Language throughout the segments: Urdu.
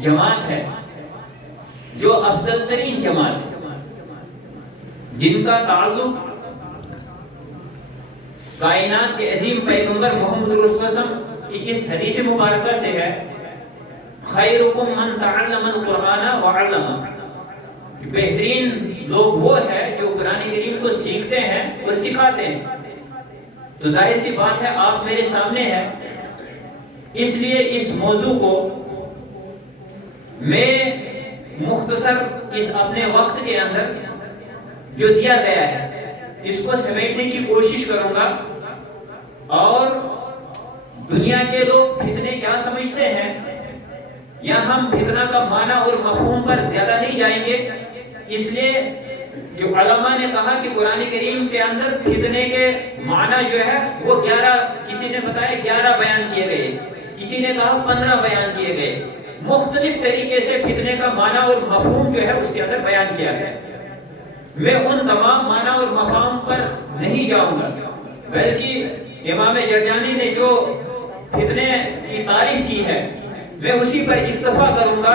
جماعت ہے جو افضل ترین جماعت ہے، جن کا تعلق کائنات کے عظیم پیغمبر محمد رسول اللہ صلی اللہ علیہ وسلم کی اس حدیث مبارکہ سے ہے، خیرکم من تعلم القرآن وعلمہ، کہ بہترین لوگ وہ ہے جو قرآن کریم کو سیکھتے ہیں اور سکھاتے ہیں۔ تو ظاہر سی بات ہے آپ میرے سامنے ہیں، اس لیے اس موضوع کو میں مختصر اس اپنے وقت کے اندر جو دیا گیا ہے اس کو سمیٹنے کی کوشش کروں گا، اور دنیا کے لوگ فتنے کیا سمجھتے ہیں، یا ہم فتنہ کا معنی اور مفہوم پر زیادہ نہیں جائیں گے، اس لیے جو علماء نے کہا کہ قرآن کریم کے اندر فتنے کے معنی جو ہے وہ 11، کسی نے بتایا 11 بیان کیے گئے، کسی نے کہا 15 بیان کیے گئے، مختلف طریقے سے فتنے کا معنی اور مفہوم جو ہے اس کے اندر بیان کیا گیا۔ میں ان تمام معنی اور مفاہیم پر نہیں جاؤں گا، بلکہ امام جرجانی نے جو فتنے کی تعریف کی ہے میں اسی پر اکتفا کروں گا،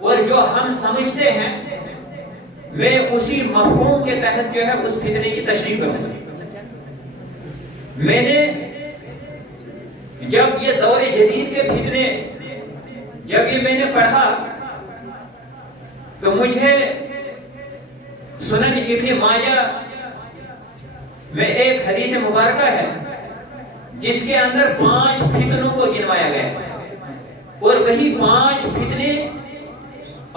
اور جو ہم سمجھتے ہیں میں اسی مفہوم کے تحت جو ہے اس فتنے کی تشریح کروں گا۔ میں نے جب یہ دور جدید کے فتنے جب یہ میں نے پڑھا تو مجھے سنن ابن ماجہ میں ایک حدیث مبارکہ ہے جس کے اندر 5 فتنوں کو گنوایا گیا، اور وہی 5 فتنے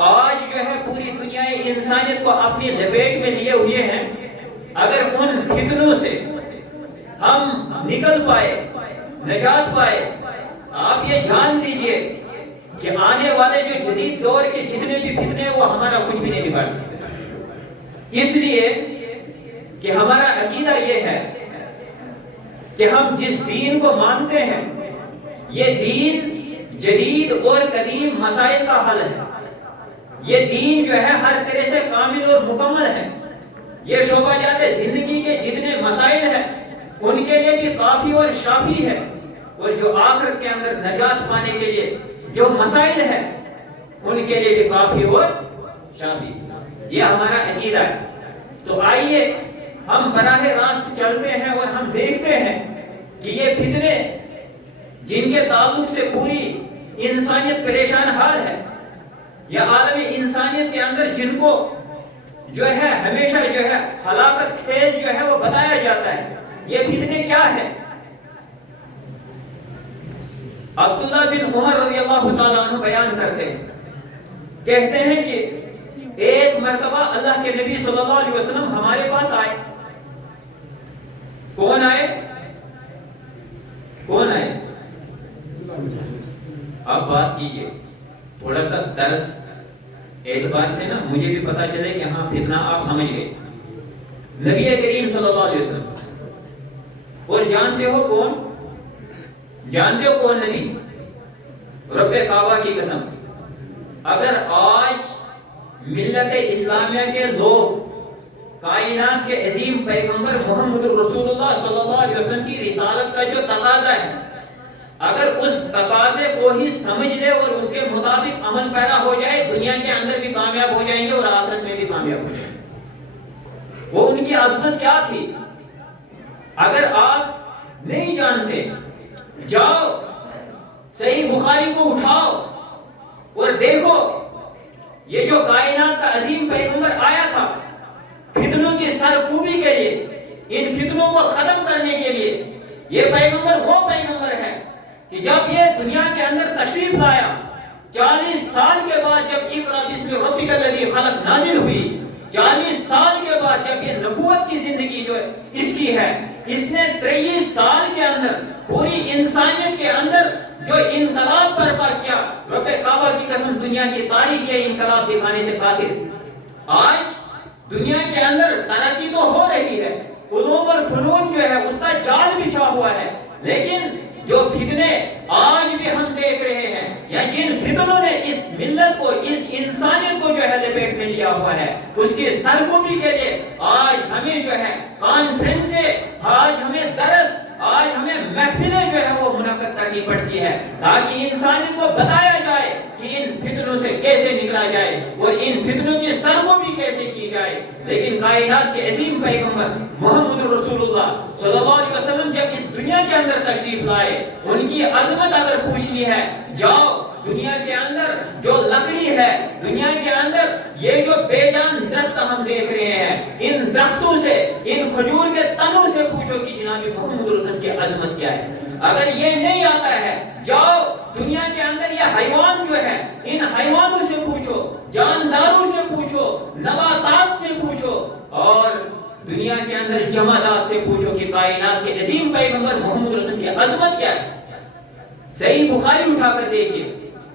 آج جو ہے پوری دنیا انسانیت کو اپنی لپیٹ میں لیے ہوئے ہیں۔ اگر ان فتنوں سے ہم نکل پائے، نجات پائے، آپ یہ جان لیجئے کہ آنے والے جو جدید دور کے جتنے بھی فتنے ہیں وہ ہمارا کچھ بھی نہیں بگاڑ سکتے، اس لیے کہ ہمارا عقیدہ یہ ہے کہ ہم جس دین کو مانتے ہیں یہ دین جدید اور قدیم مسائل کا حل ہے، یہ دین جو ہے ہر طرح سے کامل اور مکمل ہے، یہ شعبہ جات زندگی کے جتنے مسائل ہیں ان کے لیے بھی کافی اور شافی ہے، اور جو آخرت کے اندر نجات پانے کے لیے جو مسائل ہیں ان کے لیے بھی کافی اور شافی، یہ ہمارا عقیدہ ہے۔ تو آئیے ہم براہ راست چلتے ہیں اور ہم دیکھتے ہیں کہ یہ فتنے جن کے تعلق سے پوری انسانیت پریشان حال ہے، یا عالم انسانیت کے اندر جن کو جو ہے ہمیشہ جو ہے ہلاکت خیز جو ہے وہ بتایا جاتا ہے، یہ فتنے کیا ہے؟ عبداللہ بن عمر رضی اللہ تعالیٰ عنہ بیان کرتے ہیں، کہتے ہیں کہ ایک مرتبہ اللہ کے نبی صلی اللہ علیہ وسلم ہمارے پاس آئے۔ کون آئے؟ کون آئے؟ آپ بات کیجئے، تھوڑا سا درس اعتبار سے نا مجھے بھی پتا چلے کہ ہاں فتنہ آپ سمجھ گئے۔ نبی کریم صلی اللہ علیہ وسلم، اور جانتے ہو کون؟ جانتے ہو کون نبی؟ رب کعبہ کی قسم، اگر آج ملت اسلامیہ کے لوگ کائنات کے عظیم پیغمبر محمد رسول اللہ صلی اللہ علیہ وسلم کی رسالت کا جو تقاضا ہے، اگر اس تقاضے کو ہی سمجھ لے اور اس کے مطابق عمل پیرا ہو جائے، دنیا کے اندر بھی کامیاب ہو جائیں گے اور آخرت میں بھی کامیاب ہو جائیں گے۔ وہ ان کی عظمت کیا تھی؟ اگر آپ نہیں جانتے، جاؤ صحیح بخاری کو اٹھاؤ اور دیکھو، یہ جو کائنات کا عظیم پیغمبر آیا تھا فتنوں کی سرکوبی کے لیے، ان فتنوں کو ختم کرنے کے لیے، یہ پیغمبر وہ پیغمبر ہے کہ جب یہ دنیا کے اندر تشریف لایا، 40 سال کے بعد جب اقرا بسم ربک الذی خلق نازل ہوئی، 40 سال کے بعد جب یہ نبوت کی زندگی جو ہے اس کی ہے، اس نے 23 سال کے اندر پوری انسانیت کے اندر جو انقلاب برپا کیا، رب کعبہ کی قسم دنیا کی تاریخ یہ انقلاب دکھانے سے قاصر۔ آج دنیا کے اندر ترقی تو ہو رہی ہے، علوم اور فنون جو ہے اس کا جال بچھا ہوا ہے، لیکن جو فتنے آج بھی ہم دیکھ رہے ہیں، یا جن فتنوں نے اس ملت کو، اس انسانیت کو جو ہے لپیٹ میں لیا ہوا ہے، اس کی سرکوبی کے لیے آج ہمیں جو ہے کانفرنسیں، آج ہمیں درس، آج ہمیں محفلیں جو ہے وہ منعقد کرنی پڑتی ہے، تاکہ انسانیت کو بتایا جائے کہ ان نکلا جائے اور ان فتنوں کی سرگوبی کیسے کی جائے. لیکن کائنات کے عظیم پیغمبر محمد رسول اللہ صلی اللہ علیہ وسلم جب اس دنیا کے اندر تشریف لائے, ان کی عظمت اگر پوچھنی ہے, جاؤ دنیا کے اندر جو لکڑی ہے, دنیا کے اندر یہ جو بے جان درخت ہم دیکھ رہے ہیں, ان درختوں سے, ان کھجور کے تنوں سے پوچھو کہ جناب محمد رسول اللہ کی عظمت کیا ہے. اگر یہ نہیں آتا ہے, جاؤ دنیا کے اندر یہ حیوان جو ہے, ان حیوانوں سے پوچھو, جانداروں سے پوچھو, نباتات سے پوچھو, اور دنیا کے اندر جمادات سے پوچھو کہ کائنات کے عظیم پیغمبر محمد رسول کی عظمت کیا ہے. صحیح بخاری اٹھا کر دیکھیے,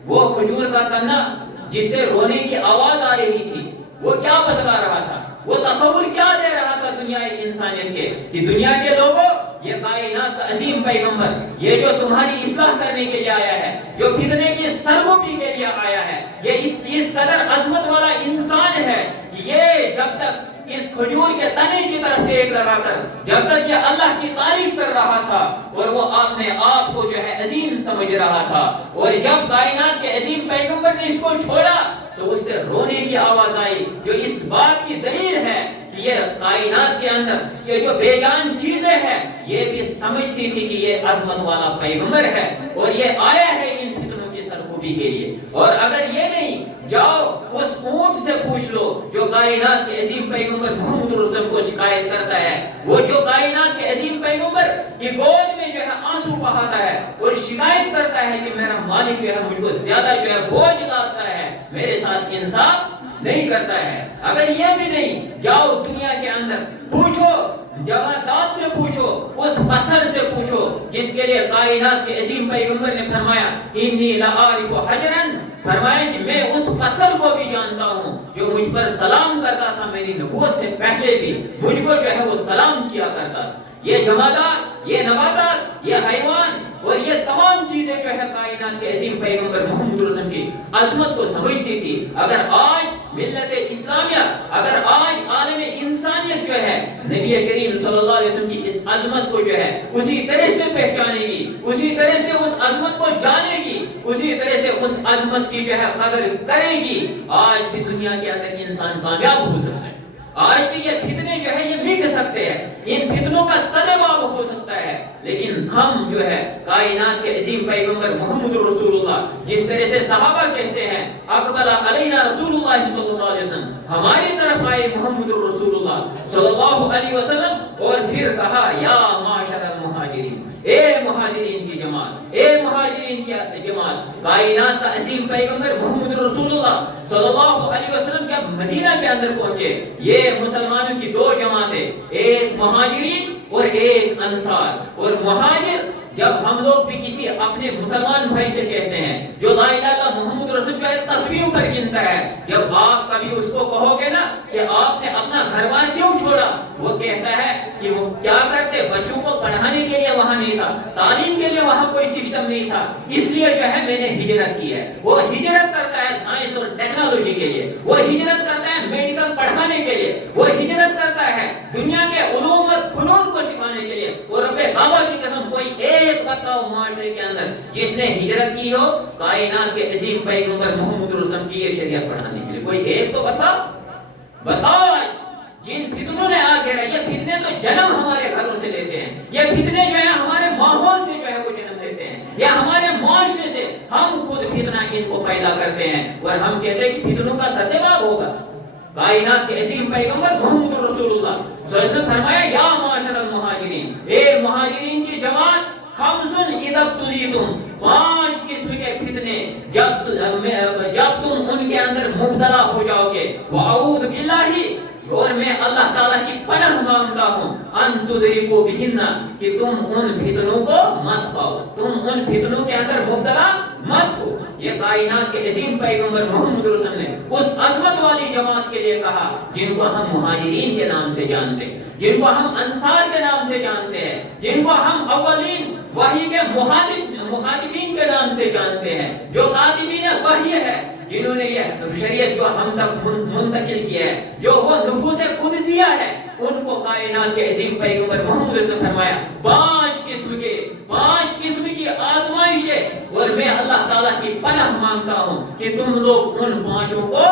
وہ کھجور کا تنا جس سے رونے کی آواز آ رہی تھی, وہ کیا بتلا رہا تھا, وہ تصور کیا دے رہا تھا دنیا انسانیت کے, کہ دنیا کے لوگوں یہ کائنات کا عظیم پیغمبر, یہ جو تمہاری اصلاح کرنے کے لیے آیا ہے, جو فتنے کی سرگوبی کے لیے آیا ہے, یہ اس قدر عظمت والا انسان ہے کہ یہ جب تک اس کھجور کے تنے کی طرف ٹیک لگا کر, جب تک یہ اللہ کی تعریف کر رہا تھا اور وہ اپنے آپ کو جو ہے عظیم سمجھ رہا تھا, اور جب کائنات کے عظیم پیغمبر نے اس کو چھوڑا تو اس سے رونے کی آواز آئی, جو اس بات کی دلیل ہے کہ یہ کائنات کے اندر یہ جو بے جان چیزیں ہیں یہ بھی سمجھتی تھی کہ یہ عظمت والا پیغمبر ہے اور یہ آیا ہے ان فتنوں کی سرکوبی کے لیے. اور اگر یہ نہیں, جاؤ اس اونٹ سے پوچھ لو جو کائنات کے عظیم پیغمبر محمد رسول اللہ کو شکایت کرتا ہے, وہ جو کائنات کے عظیم پیغمبر کی گود میں جو ہے آنسو بہاتا ہے اور شکایت کرتا ہے کہ میرا مالک جو ہے مجھ کو زیادہ جو ہے بوجھ لاتا ہے, میرے ساتھ انصاف نہیں کرتا ہے. اگر یہ بھی نہیں, جاؤ دنیا کے اندر پوچھو, جمادات سے پوچھو, اس پتھر سے پوچھو جس کے لیے کائنات کے عظیم پیغمبر نے فرمایا انی لعارف حجرا, فرمایا کہ میں اس پتھر کو بھی جانتا ہوں جو مجھ پر سلام کرتا تھا, میری نبوت سے پہلے بھی مجھ کو جو ہے وہ سلام کیا کرتا تھا. یہ جمادات, یہ نباتات, یہ حیوان اور یہ تمام چیزیں جو ہے کائنات کے عظیم پیغمبر محمد رسول اللہ کی عظمت کو سمجھتی تھی. اگر آج ملت اسلامیہ, اگر آج عالم انسانیت جو ہے نبی کریم صلی اللہ علیہ وسلم کی اس عظمت کو جو ہے اسی طرح سے پہچانے گی, اسی طرح سے اس عظمت کو جانے گی, اسی طرح سے اس عظمت کی جو ہے قدر کرے گی, آج بھی دنیا کے اندر انسان کامیاب ہو سکتا ہے. آج بھی یہ فتنے جو ہے یہ مٹ سکتے ہیں, ان فتنوں کا سدباب ہو سکتا ہے. لیکن ہم جو ہے کائنات کے عظیم پیغمبر محمد رسول اللہ, جس طرح سے صحابہ کہتے ہیں اقبل علینا رسول اللہ صلی اللہ علیہ وسلم, ہماری طرف آئے محمد رسول اللہ صلی اللہ علیہ وسلم, اور پھر کہا یا معاشر المہاجرین, اے مہاجرین کی جماعت, اے مہاجرین کی جماعت. کائنات کا عظیم پیغمبر محمد رسول اللہ صلی اللہ علیہ وسلم جب مدینہ کے اندر پہنچے, یہ مسلمانوں کی دو جماعتیں, ایک مہاجرین اور ایک انصار. اور مہاجر جب ہم لوگ بھی کسی اپنے مسلمان بھائی سے کہتے ہیں جو لا الہ الا محمد رسول جو ہے تصویروں پر گنتا ہے, جب آپ کبھی اس کو کہو گے نا کہ آپ نے اپنا گھر بار کیوں چھوڑا, وہ کہتا ہے کہ وہ کیا کرتے, بچوں کو پڑھانے کے لیے وہاں نہیں تھا, تعلیم کے لیے وہاں کوئی سسٹم نہیں تھا, اس لیے جو ہے میں نے ہجرت کی ہے. وہ ہجرت کرتا ہے سائنس اور ٹیکنالوجی کے لیے, وہ ہجرت کرتا ہے میڈیکل پڑھانے کے لیے, وہ ہجرت کرتا ہے دنیا کے علوم اور فنون کو سکھانے کے لیے. اور رب کعبہ کی قسم کوئی ایک بتاؤ معاشرے کے اندر جس نے ہجرت کی ہو کائنات کے عظیم پیغمبر محمد رسول اللہ کی یہ شریعت پڑھانے کے لیے, کوئی ایک تو بتاؤ. جن فتنوں نے آ گیا, یہ فتنے تو جنم ہمارے گھروں سے لیتے ہیں, یہ فتنے جو ہے ہمارے ماحول سے جو ہے وہ جنم لیتے ہیں, یا ہمارے معاشرے سے ہم خود فتنہ ان کو پیدا کرتے ہیں, اور ہم کہتے ہیں کہ فتنوں کا سدباب ہوگا. کائنات کے عظیم پیغمبر محمد رسول اللہ صلی اللہ علیہ وسلم فرمایا یا معاشر المہاجرین, اے مہاجرین کی جماعت, خمسن اذا ابتلیتم, 5 قسم کے فتنے جب تم ان کے اندر مبتلا ہو جاؤ گے, واعوذ باللہ, اور میں اللہ تعالیٰ کی پناہ مانگتا ہوں, ان تدرکو بہن, کہ تم ان فتنوں کو مت پاؤ, تم ان فتنوں کے اندر مبتلا مت ہو. یہ کائنات کے عظیم پیغمبر محمد رسول اللہ نے اس عظمت والی جماعت کے لیے کہا جن کو ہم مہاجرین کے نام سے جانتے ہیں, جن کو ہم انصار کے نام سے جانتے ہیں, جن کو ہم اولین وحی کے مخاطبین کے نام سے جانتے ہیں, جو کاتبین وحی ہے, جنہوں نے یہ شریعت جو ہم تک منتقل کیا ہے, جو وہ نفوس قدسیہ ہے, ان کو کائنات کے عظیم پیغمبر محمد رسول نے فرمایا 5 قسم کی آزمائش فواحش ہے، اور میں اللہ تعالیٰ کی پناہ مانگتا ہوں کہ تم لوگ ان پانچوں کو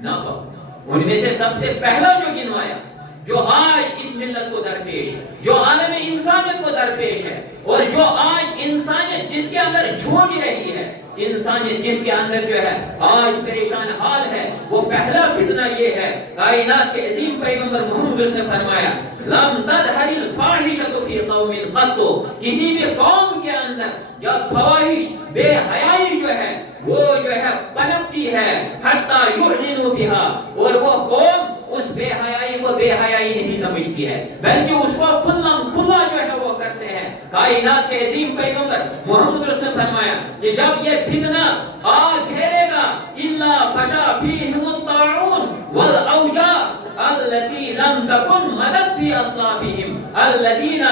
نہ پاؤ۔ ان میں سے سب سے پہلا جو گنوایا، جو آج اس ملت کو درپیش ہے، جو عالم انسانیت کو درپیش ہے، اور جو آج انسانیت جس کے اندر جھوج رہی ہے، انسانیت جس کے اندر جو ہے آج پریشان حال ہے، وہ پہلا فتنہ یہ ہے۔ کائنات کے عظیم پیغمبر محمد نے فرمایا لم تظہر الفاحشۃ فی قوم قط، کسی بھی قوم کے اندر جب فواحش، بے حیائی جو ہے وہ جو ہے پنپتی ہے، حتی یعلنوا بہا، اور وہ قوم اس بے حیائی کو بے حیائی نہیں سمجھتی ہے، بلکہ اس کو کھلم کھلا جو ہے وہ کرتے ہیں۔ کائنات کے عظیم پیغمبر محمد رسول نے فرمایا کہ جب یہ فتنہ آ گھیرے گا، الا فشا فیہم الطاعون والاوجاع التي لم تكن مدت في اصلافهم الذين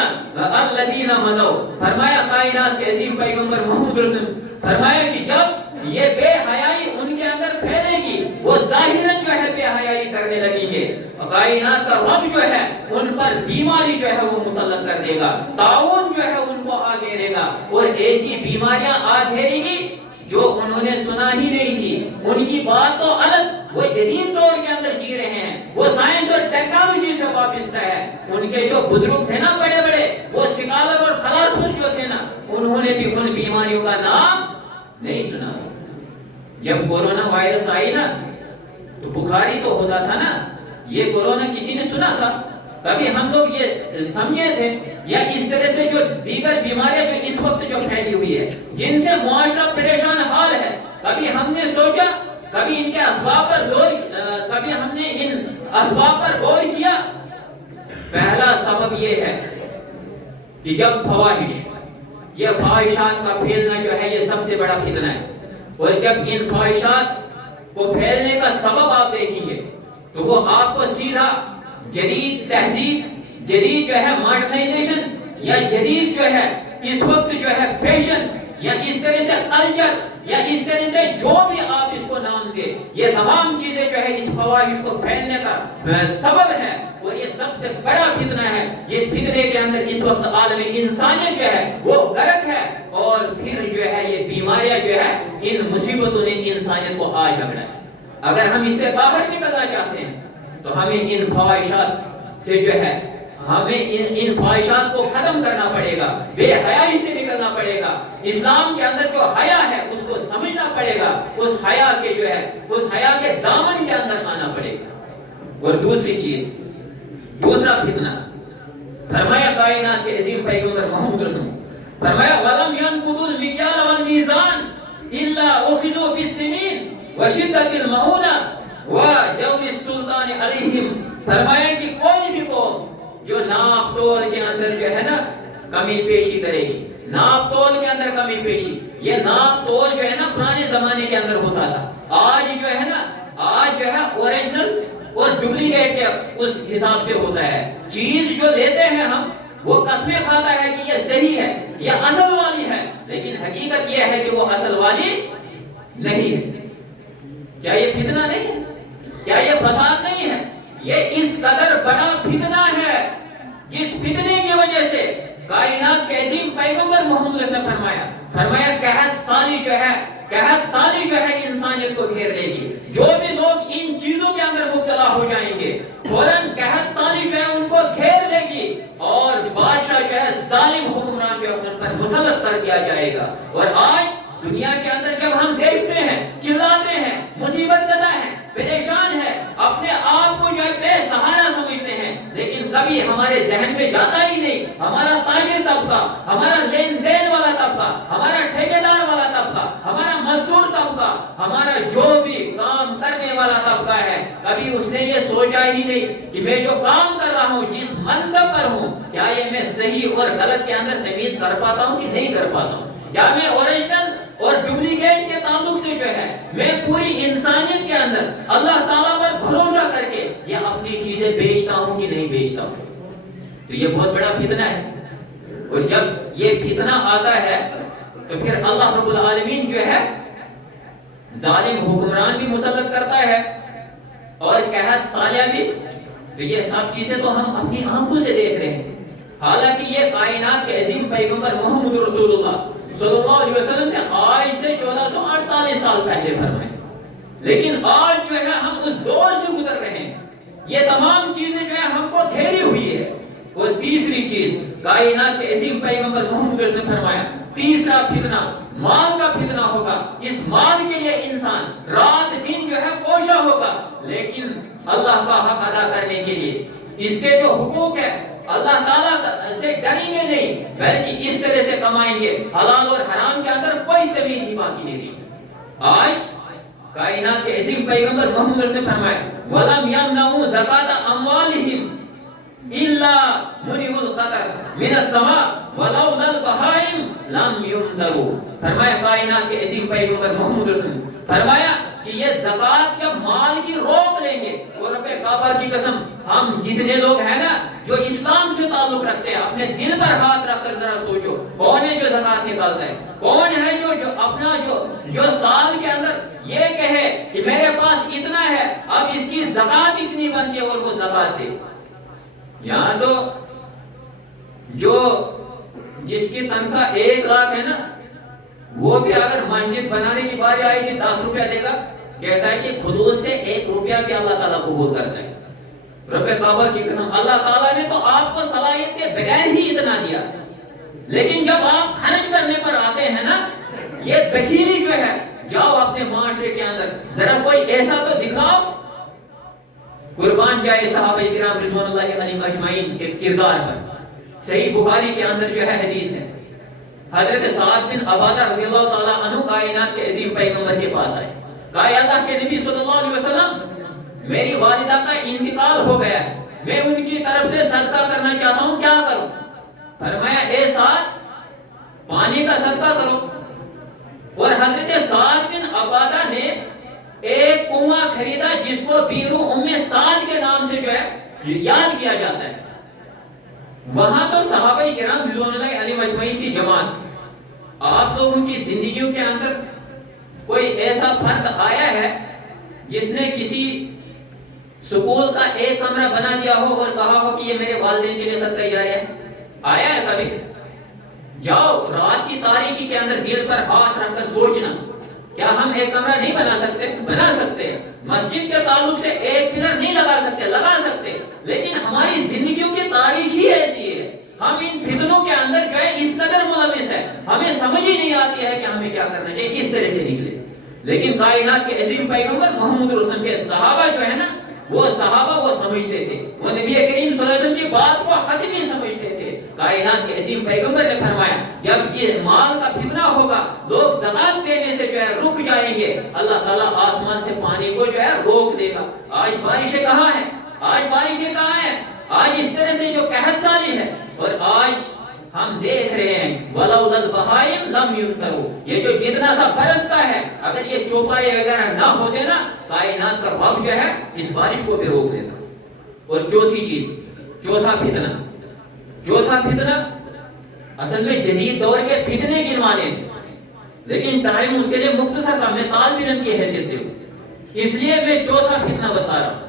مضوا، فرمایا کائنات کے عظیم پیغمبر محمد رسول نے فرمایا کہ جب یہ بے حیائی ان کے اندر پھیلے گی، وہ ظاہراً جو ہے بے حیائی کرنے لگیں گے، کائنات کا رب جو ہے ان پر بیماری جو ہے وہ مسلط کر دے گا، طاعون جو ہے ان کو آ گھیرے گا، اور ایسی بیماریاں آ گھیرے گی جو انہوں نے سنا ہی نہیں تھی۔ ان کی بات تو الگ، وہ جدید دور کے اندر جی رہے ہیں، وہ سائنس اور ٹیکنالوجی سے وابستہ ہے۔ ان کے جو بزرگ تھے نا بڑے بڑے، وہ سکالر اور فلاسفر جو تھے نا، انہوں نے بھی ان بیماریوں کا نام نہیں سنا۔ جب کورونا وائرس آئی نا تو بخاری تو ہوتا تھا نا، یہ کورونا کسی نے سنا تھا؟ کبھی ہم لوگ یہ سمجھے تھے؟ یا اس طرح سے جو دیگر بیماریاں جو اس وقت جو پھیلی ہوئی ہے، جن سے معاشرہ پریشان حال ہے، کبھی ہم نے سوچا، کبھی ان کے اسباب پر کبھی ہم نے ان اسباب پر غور کیا؟ پہلا سبب یہ ہے کہ جب فواحش، یہ فواہشات کا پھیلنا جو ہے یہ سب سے بڑا فتنہ ہے، اور جب ان فواہشات کو پھیلنے کا سبب آپ دیکھیں گے تو وہ آپ کو سیدھا جدید تہذیب، جدید جو ہے ماڈرنائزیشن، یا جدید جو ہے اس وقت جو ہے فیشن، یا اس طرح سے کلچر، یا اس طرح سے جو بھی آپ اس کو نام دے، یہ تمام چیزیں جو ہے اس فواہش کو پھیلنے کا سبب ہے، اور یہ سب سے بڑا فتنہ ہے جس فتنے کے اندر اس وقت عالم انسانیت جو ہے وہ غرق ہے، اور پھر جو ہے یہ بیماریاں جو ہے ان مصیبتوں نے انسانیت کو آ جھگڑا ہے۔ اگر ہم اس سے باہر نکلنا چاہتے ہیں تو ہمیں ان فواہشات سے جو ہے ہمیں ان فواہشات کو ختم کرنا پڑے گا، بے حیائی سے نکلنا پڑے گا، اسلام کے اندر جو حیا ہے اس کو سمجھنا پڑے گا، اس حیا کے جو ہے اس حیا کے دامن کے اندر آنا پڑے گا۔ اور دوسری چیز، دوسرا فتنہ، فرمایا کائنات کے عظیم پیغمبر محمد رسول نے فرمایا وَلَمْ يَنْقُضُوا الْمِكْيَالَ وَالْمِيزَانَ إِلَّا أُخِذُوا بِالسِّنِينِ وَشِدَّةِ الْمَعُونَةِ وَجَوْرِ السُّلْطَانِ عَلَيْهِمْ، فرمایا کہ کوئی بھی قوم جو ناپ تول کے اندر جو ہے نا کمی پیشی کرے گی، ناپ تول کے اندر کمی پیشی، یہ ناپ تول جو ہے نا پرانے زمانے کے اندر ہوتا تھا، آج جو ہے نا آج جو ہے اوریجنل اور ڈپلیکیٹ کے اس حساب سے ہوتا ہے۔ چیز جو لیتے ہیں ہم، وہ قسمیں کھاتا ہے کہ یہ صحیح ہے، یہ اصل والی ہے، لیکن حقیقت یہ ہے کہ وہ اصل والی نہیں ہے۔ کیا یہ فتنہ نہیں ہے؟ کیا یہ فساد نہیں ہے؟ یہ اس قدر بڑا فتنہ ہے جس فتنے کی وجہ سے کائنات کے عظیم پیغمبر محمد نے فرمایا قحط سالی جو ہے انسانیت کو گھیر لے گی۔ جو بھی لوگ ان چیزوں کے اندر مبتلا ہو جائیں گے، فوراً قحط سالی جو ہے ان کو گھیر لے گی، اور بادشاہ جو ہے ظالم حکمران جو ہے ان پر مسلط کر دیا جائے گا۔ اور آج دنیا کے اندر جب ہم دیکھتے ہیں، چلاتے ہیں، مصیبت زدہ ہیں، پریشان ہے، اپنے آپ کو جو ہے بے سہارا سمجھتے ہیں، لیکن کبھی ہمارے ذہن میں جاتا ہی نہیں ہمارا تاجر طبقہ، ہمارا لین دین والا طبقہ، ہمارا ٹھیکیدار والا طبقہ، ہمارا مزدور طبقہ، ہمارا جو بھی کام کرنے والا طبقہ ہے، کبھی اس نے یہ سوچا ہی نہیں کہ میں جو کام کر رہا ہوں، جس منصب پر ہوں، کیا یہ میں صحیح اور غلط کے اندر تمیز کر پاتا ہوں کہ نہیں کر پاتا ہوں، یا میں اوریجنل اور ڈپلیکیٹ کے تعلق سے جو ہے میں پوری انسانیت کے اندر اللہ تعالیٰ پر بھروسہ کر کے یہ اپنی چیزیں بیچتا ہوں کہ نہیں بیچتا ہوں۔ تو یہ بہت بڑا فتنہ ہے، اور جب یہ فتنہ آتا ہے تو پھر اللہ رب العالمین جو ہے ظالم حکمران بھی مسلط کرتا ہے، اور قحط سالیہ بھی۔ تو یہ سب چیزیں تو ہم اپنی آنکھوں سے دیکھ رہے ہیں، حالانکہ یہ کائنات کے عظیم پیغمبر محمد رسول اللہ صلی اللہ علیہ وسلم نے آج سے 1448 سال پہلے فرمائے، لیکن آج جو ہے ہم اس دور سے گزر رہے ہیں، یہ تمام چیزیں جو ہے ہم کو گھیری ہوئی ہے۔ اور تیسری چیز، کائنات کے عظیم پیغمبر محمد نے فرمایا تیسرا فتنہ مال کا فتنہ ہوگا، اس مال کے لیے انسان رات دن جو ہے کوشاں ہوگا، لیکن اللہ کا حق ادا کرنے کے لیے اس کے جو حقوق ہے اللہ تعالیٰ سے ڈریں گے نہیں، بلکہ اس طرح سے کمائیں گے حلال اور حرام کے اندر کوئی تمیز ہی باقی نہیں رہی۔ آج کائنات کے عظیم پیغمبر محمد نے فرمایا وَلَمْ يَمْنَعُوا زَكَاةَ أَمْوَالِهِمْ إِلَّا مُنِعُوا الْقَطَرَ مِنَ السَّمَاءِ وَلَوْلَا الْبَهَائِمُ لَمْ يُمْطَرُوا۔ فرمایا کائنات کے عظیم پیغمبر محمد نے فرمایا کہ یہ زکوٰۃ جب مال کی روک لیں گے، اور رب کعبہ کی قسم ہم جتنے لوگ ہیں نا جو اسلام سے تعلق رکھتے ہیں، اپنے دل پر ہاتھ رکھ کر ذرا سوچو کون ہے جو زکوٰۃ نکالتا ہے، کون ہے جو اپنا جو سال کے اندر یہ کہے کہ میرے پاس اتنا ہے اب اس کی زکوٰۃ اتنی بنتی ہے اور وہ زکوٰۃ دے۔ یہاں تو جو جس کی تنخواہ 1 لاکھ ہے نا، وہ بھی اگر مسجد بنانے کی باری آئے گی 10 روپیہ دے گا، کہتا ہے کہ خلوص سے 1 روپیہ بھی اللہ تعالیٰ قبول کرتا ہے۔ رب کعبہ کی قسم اللہ تعالیٰ نے تو آپ کو صلاحیت کے بغیر ہی اتنا دیا، لیکن جب آپ خرچ کرنے پر آتے ہیں نا، یہ بخیلی جو ہے، جاؤ اپنے معاشرے کے اندر ذرا کوئی ایسا تو دکھاؤ، قربان جائے صحابہ کرام رضوان اللہ علیہم اجمعین کے کردار پر۔ صحیح بخاری کے اندر جو ہے حدیث ہے، حضرت سعد بن عبادہ رضی اللہ تعالیٰ عنہ کائنات کے عظیم پیغمبر کے پاس آئے، کہا اللہ کے نبی صلی اللہ علیہ وسلم میری والدہ کا انتقال ہو گیا ہے، میں ان کی طرف سے صدقہ کرنا چاہتا ہوں، کیا کروں؟ فرمایا اے سعد پانی کا صدقہ کرو۔ اور حضرت سعد بن عبادہ نے ایک کنواں خریدا جس کو بیرو ام سعد کے نام سے جو ہے یاد کیا جاتا ہے۔ وہاں تو صحابہ کرام رضوان اللہ علیہم اجمعین کی جماعت تھی۔ آپ لوگوں کی زندگیوں کے اندر کوئی ایسا فرد آیا ہے جس نے کسی سکول کا ایک کمرہ بنا دیا ہو اور کہا ہو کہ یہ میرے والدین کے لیے صدقہ جاریہ ہے؟ آیا ہے کبھی؟ جاؤ رات کی تاریکی کے اندر دل پر ہاتھ رکھ کر سوچنا، کیا ہم ایک کمرہ نہیں بنا سکتے؟ بنا سکتے ہیں۔ مسجد کے تعلق سے ایک پلر نہیں لگا سکتے؟ لگا سکتے، لیکن ہماری زندگیوں کی تاریخ ہی ایسی ہے، ہم ان فتنوں کے اندر جو ہے اس قدر ملوث ہے، ہمیں سمجھ ہی نہیں آتی ہے کہ ہمیں کیا کرنا چاہیے، کس طرح سے نکلے۔ لیکن کائنات کے عظیم پیغمبر محمد رسول کے صحابہ جو ہے نا، وہ صحابہ وہ سمجھتے تھے، وہ نبی کریم صلی اللہ علیہ وسلم کی بات کو حتمی سمجھتے تھے۔ کائنات کے عظیم پیغمبر نے فرمایا جب یہ مال کا فتنہ ہوگا، لوگ زکوٰۃ دینے سے جو ہے رک جائیں گے، اللہ تعالیٰ آسمان سے پانی کو جو ہے روک دے گا۔ آج بارشیں کہاں ہیں؟ آج بارشیں کہاں ہیں؟ آج اس طرح سے جو قحط سالی ہے، اور آج ہم دیکھ رہے ہیں وَلَوْلَا الْبَهَائِمُ لَمْ يُمْطَرُوا، یہ جو جتنا سا برستا ہے، اگر یہ چوپائے وغیرہ نہ ہوتے نا، کائنات کا رب جو ہے اس بارش کو بھی روک دیتا۔ اور چوتھی چیز، چوتھا فتنہ اصل میں جدید دور کے فتنے گنوانے تھے، لیکن ٹائم اس کے لیے مختصر تھا، میں طالب علم کی حیثیت سے ہوں، اس لیے میں چوتھا فتنہ بتا رہا ہوں۔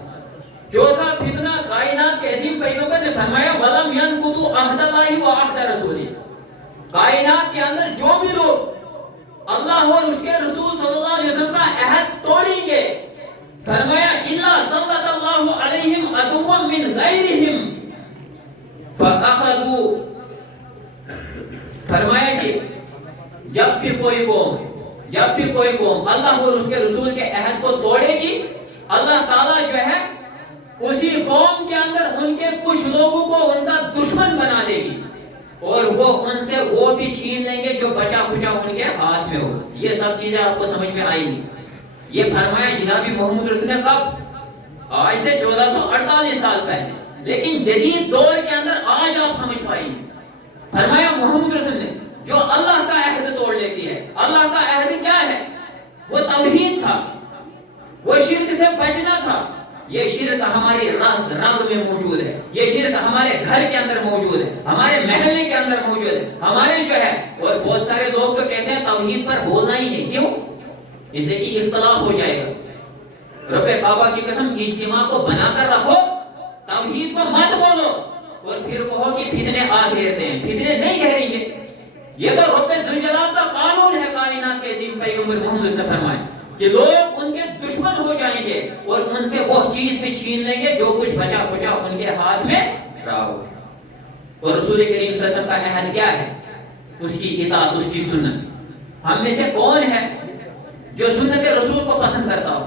چوتھا فتنہ کائنات کے عظیم پیغمبر نے فرمایا وَلَمْ يَنْقُضُوا عَهْدَ اللَّهِ وَعَهْدَ رَسُولِهِ، کائنات کے اندر جو بھی لوگ اللہ اور اس کے رسول صلی اللہ علیہ وسلم کا عہد توڑیں گے، فرمایا إِلَّا سَلَّطَ اللَّهُ عَلَيْهِمْ عَدُوًّا مِّنْ غَيْرِهِمْ فَأَخَذُوا، فرمایا کہ جب بھی کوئی قوم اللہ اور اس کے رسول کے عہد کو توڑے گی، اللہ تعالیٰ جو ہے اسی قوم کے اندر ان کے کچھ لوگوں کو ان کا دشمن بنا دے گی، اور وہ ان سے وہ بھی چھین لیں گے جو بچا کھچا ان کے ہاتھ میں ہوگا۔ یہ سب چیزیں آپ کو سمجھ میں آئیں گی۔ یہ فرمایا جناب محمد رسول نے کب؟ آج سے 1448 سال پہلے، لیکن جدید دور کے اندر آج آپ سمجھ پائیں گے۔ فرمایا محمد رسول نے جو اللہ کا عہد توڑ لیتی ہے، اللہ کا عہد کیا ہے؟ وہ توحید تھا، وہ شرک سے بچنا تھا۔ یہ شرک ہماری رگ میں موجود ہے، یہ شرک ہمارے گھر کے اندر موجود ہے، ہمارے محلے کے اندر موجود ہے، ہمارے جو ہے، اور بہت سارے لوگ تو کہتے ہیں توحید پر بولنا ہی نہیں، کیوں؟ اس لیے کہ اختلاف ہو جائے گا۔ رب کعبہ کی قسم اجتماع کو بنا کر رکھو، توحید کو مت بولو، اور پھر کہو کہ فتنے آ گھیرتے ہیں، فتنے نہیں گھیریں گے۔ یہ تو رب ذوالجلال کا قانون ہے کائنات کے عظیم پیغمبر محمد نے فرمایا کہ لوگ ان کے دشمن ہو جائیں گے اور ان سے وہ چیز بھی چھین لیں گے جو کچھ بچا کچا ان کے ہاتھ میں رہا ہو. اور رسول کریم صلی اللہ علیہ وسلم کا عہد کیا ہے؟ اس کی اطاعت، اس کی سنت. ہم میں سے کون ہے جو سنت رسول کو پسند کرتا ہو؟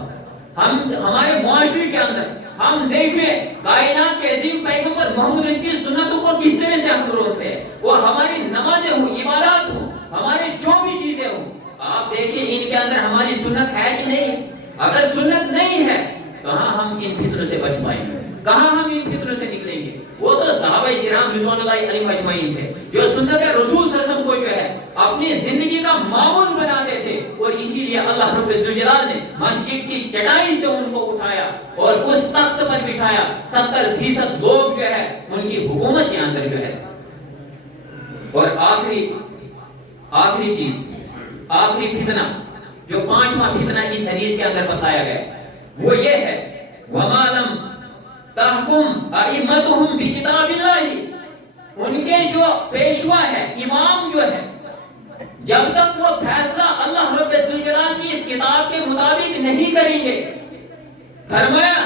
ہمارے معاشرے کے اندر ہم دیکھیں کائنات کے عظیم پیغمبر محمد کی سنتوں کو کس طرح سے ہم روکتے ہیں. وہ ہماری نمازیں ہوں، عبادات ہوں، ہمارے جو بھی چیزیں ہوں، آپ دیکھیں ان کے اندر ہماری سنت ہے کہ نہیں ہے؟ اگر سنت نہیں ہے کہاں ہم ان فتنوں سے بچ پائیں گے، کہاں ہم ان فتنوں سے نکلیں گے؟ وہ تو صحابہ کرام رضوان اللہ علیہم اجمعین تھے جو سنت رسول صلی اللہ علیہ وسلم کو جو ہے اپنی زندگی کا معمول بناتے تھے، اور اسی لیے اللہ رب ذوالجلال نے مسجد کی چٹائی سے ان کو اٹھایا اور اس تخت پر بٹھایا. 70% لوگ جو ہے ان کی حکومت کے اندر جو ہے. اور آخری چیز، آخری فتنہ جو 5واں فتنہ اس حدیث کے اندر بتایا گیا وہ یہ ہے وَمَا لَمْ تَحْكُمْ أَئِمَّتُهُمْ بِكِتَابِ اللَّهِ. ان کے جو پیشوا ہے، امام جو ہے، جب تک وہ فیصلہ اللہ رب ذوالجلال کی اس کتاب کے مطابق نہیں کریں گے، فرمایا،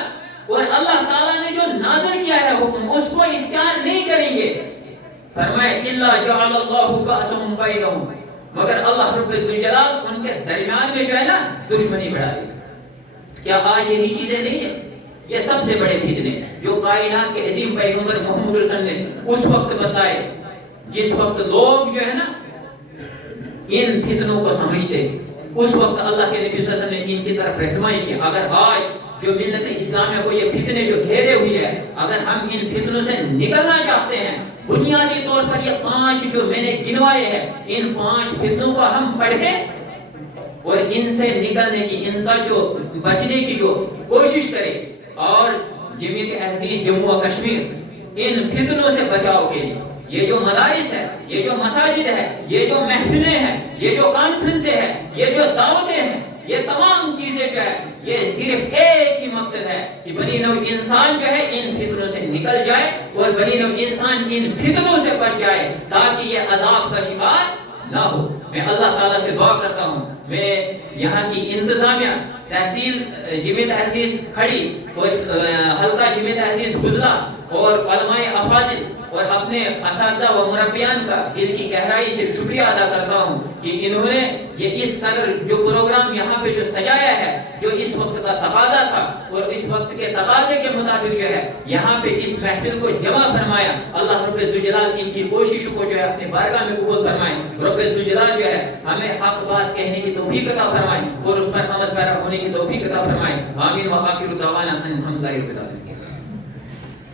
اور اللہ تعالیٰ نے جو نازل کیا ہے حکم اس کو اختیار نہیں کریں گے، فرمایا إِلَّا جَعَلَ اللَّهُ بَأْسَهُمْ بَيْنَهُمْ، مگر اللہ رب ذوالجلال ان کے درمیان میں جو ہے نا دشمنی بڑھا دے گا. کیا آج یہی چیزیں نہیں ہیں؟ یہ سب سے بڑے فتنے جو کائنات کے عظیم پیغمبر محمد صلی اللہ علیہ وسلم نے اس وقت بتائے جس وقت لوگ جو ہے نا ان فتنوں کو سمجھتے تھے. اس وقت اللہ کے نبی صلی اللہ علیہ وسلم نے ان کی طرف رہنمائی کی. اگر آج جو ملت اسلامیہ کو یہ فتنے جو گھیرے ہوئی ہے، اگر ہم ان فتنوں سے نکلنا چاہتے ہیں، بنیادی طور پر یہ 5 جو میں نے گنوائے ہیں، ان 5 فتنوں کو ہم پڑھیں اور ان سے نکلنے کی، ان کا جو بچنے کی جو کوشش کریں. اور جمعیت احمدیہ جموں و کشمیر ان فتنوں سے بچاؤ کے لیے یہ جو مدارس ہے، یہ جو مساجد ہے، یہ جو محفلیں ہیں، یہ جو کانفرنسیں ہیں، یہ جو دعوتیں ہیں، یہ تمام چیزیں جو ہے یہ صرف ایک ہی مقصد ہے کہ بنی نوع انسان جو ہے ان فتنوں سے نکل جائے اور بنی نوع انسان ان فتنوں سے بچ جائے تاکہ یہ عذاب کا شکار نہ ہو. میں اللہ تعالیٰ سے دعا کرتا ہوں، میں یہاں کی انتظامیہ، تحصیل جمعیت احمدیہ کھڑی اور حلقہ جمعیت احمدیہ بزلا اور علماء افاضل اور اپنے اساتذہ و مربیان کا دل کی گہرائی سے شکریہ ادا کرتا ہوں کہ انہوں نے یہ اس قدر جو پروگرام یہاں پہ جو سجایا ہے، جو اس وقت کا تقاضا تھا اور اس وقت کے تقاضے کے مطابق جو ہے یہاں پہ اس محفل کو جمع فرمایا. اللہ رب ذوالجلال ان کی کوششوں کو جو ہے اپنے بارگاہ میں قبول فرمائے. رب ذوالجلال جو ہے ہمیں حق بات کہنے کی توفیق عطا فرمائے اور اس پر عمل پیرا ہونے کی توفیق عطا فرمائے. آمین و آخر دعوانا ان الحمد للہ رب العالمین.